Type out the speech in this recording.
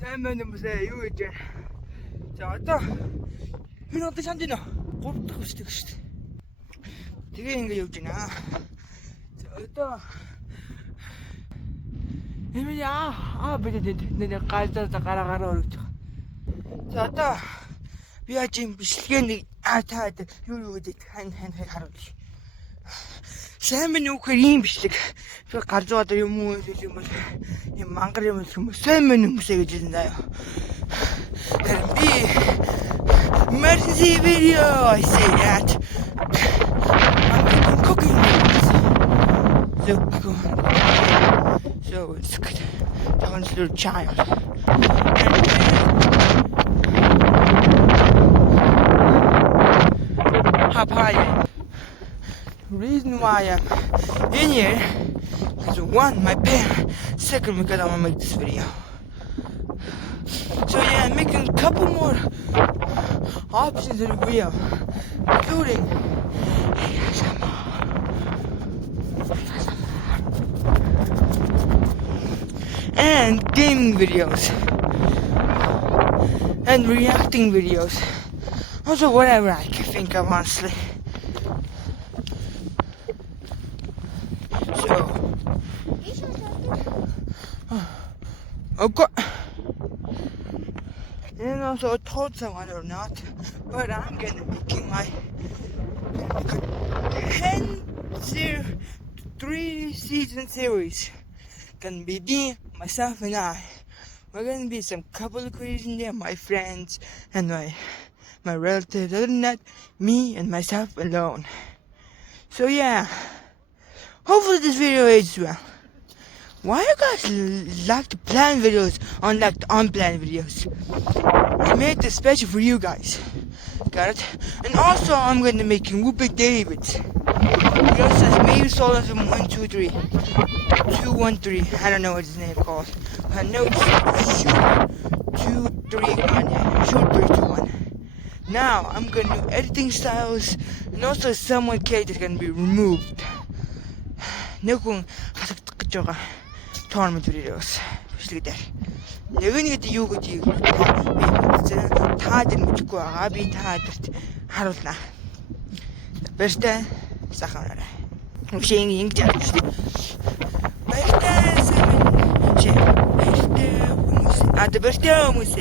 Сайн байна уу юу гэж. За одоо хин одоо санд нэ 3 дахь өсдөг шүү дээ. Тэгээ ингэ явж байна. За одоо бид нэг гараа өргөж байгаа. За одоо би ажим бичлэгээний таад юу гэдэг хань харуулъя. Сайн байна уу гэхээр ийм бичлэг. Би гарч байгаа юм уу юм мангар юм хүмүүс сайн байна уу гэж хэлсэн даа. Би emergency video I say that. I'm cooking. So it's good. Someone's little child. Papaya. The reason why I'm in here is one, my parents, second, because I want to make this video. So yeah, I'm making a couple more options in the video, including and gaming videos and reacting videos. Also whatever I can think of, honestly. Okay. And also told someone or not, but I'm gonna making my 3-season series. Gonna be me, myself, and I. We're gonna be some couple of creators in there, my friends and my relatives. Other than that, me and myself alone. So yeah, hopefully this video ages well. Why you guys like to plan videos unlike the unplanned videos? I made this special for you guys. Got it? And also I'm gonna make Whooping Davids. He also says maybe solo from 123. 213. I don't know what his name called. I know it's Shoot 231. Yeah. Shoot 321. Now I'm gonna do editing styles and also someone cage is gonna be removed. Некун хасагдах гэж байгаа tournament videos бичлэг дээр. Нэг юу гэж та дэр мэдгүй байгаа. Би та дэрт харуулнаа. Баяртай сайхан орой. Үгүй ингэж яах вэ? Баяртай хүмүүс. Баяртай хүмүүс.